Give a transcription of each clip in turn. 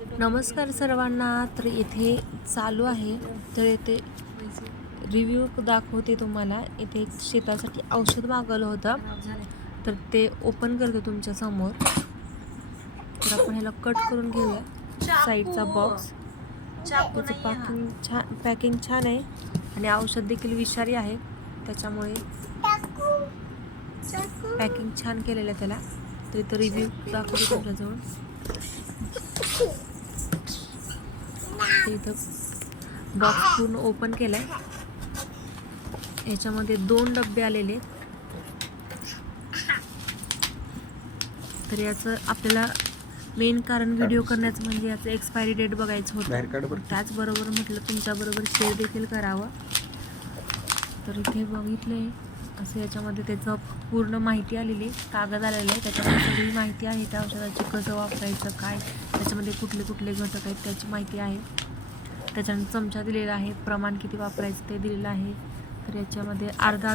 नमस्कार सर्वांना. तर इथे चालू आहे, तर इथे रिव्ह्यू दाखवते तुम्हाला. इथे एक शेतासाठी औषध मागवलं होतं, तर ते ओपन करते तुमच्या समोर. तर आपण ह्याला कट करून घेऊया साईडचा बॉक्स. त्याचं पॅकिंग छान आहे आणि औषध देखील विषारी आहे, त्याच्यामुळे पॅकिंग छान केलेलं आहे त्याला. तर इथं रिव्ह्यू दाखवते तुमच्याजवळ. इथं बॉक्स पूर्ण ओपन केलाय. याच्यामध्ये 2 डब्बे आलेले. तर याचं आपल्याला मेन कारण व्हिडिओ करण्याचं म्हणजे याचं एक्सपायरी डेट बघायचं होतं. त्याचबरोबर म्हटलं तुमच्याबरोबर शेअर देखील करावं. तर इथे बघितलंय असं याच्यामध्ये त्याचं पूर्ण माहिती आलेली, कागद आलेला आहे. त्याच्यामध्ये सगळी माहिती आहे त्या औषधाची, कसं वापरायचं, काय त्याच्यामध्ये कुठले कुठले घटक आहेत त्याची माहिती आहे. त्याच्यानंतर चमचा दिलेला आहे, प्रमाण किती वापरायचं ते दिलेलं आहे. तर याच्यामध्ये अर्धा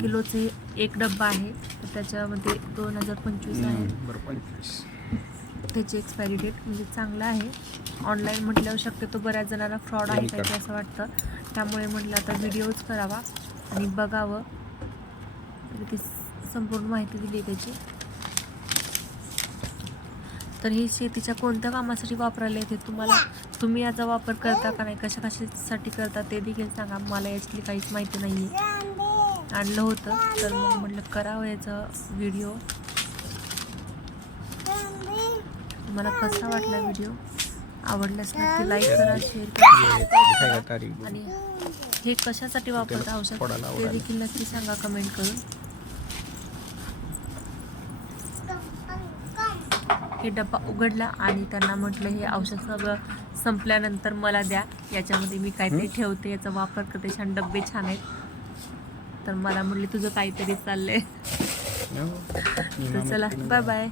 किलोचे एक डब्बा आहे, तर त्याच्यामध्ये 2025 आहे त्याची एक्सपायरी डेट. म्हणजे चांगलं आहे. ऑनलाईन म्हटल्यावर शक्यतो बऱ्याच जणांना फ्रॉड आहे काय असं वाटतं, त्यामुळे म्हटलं आता व्हिडिओच करावा आणि बघावं. तर ती संपूर्ण माहिती दिली आहे त्याची. तर ही शेतीच्या कोणत्या कामासाठी वापरायला येते, तुम्ही याचा वापर करता का नाही, कशासाठी करता ते देखील सांगा. मला याच्यातली काहीच माहिती नाही आहे. आणलं होतं तर मग म्हटलं करावं याचा व्हिडिओ. तुम्हाला कसा वाटला व्हिडिओ? आवडल्यास नक्की लाईक करा, शेअर करा आणि हे कशासाठी वापरता औषध ते देखील नक्की सांगा कमेंट करून. हे डब्बा उघडला आणि त्यांना म्हटलं हे औषध सगळं संपल्यानंतर मला द्या, याच्यामध्ये मी काहीतरी ठेवते, याचा वापर करते, छान डब्बे छान आहेत. तर मला म्हटले तुझं काहीतरी चाललंय. तर चला, बाय बाय.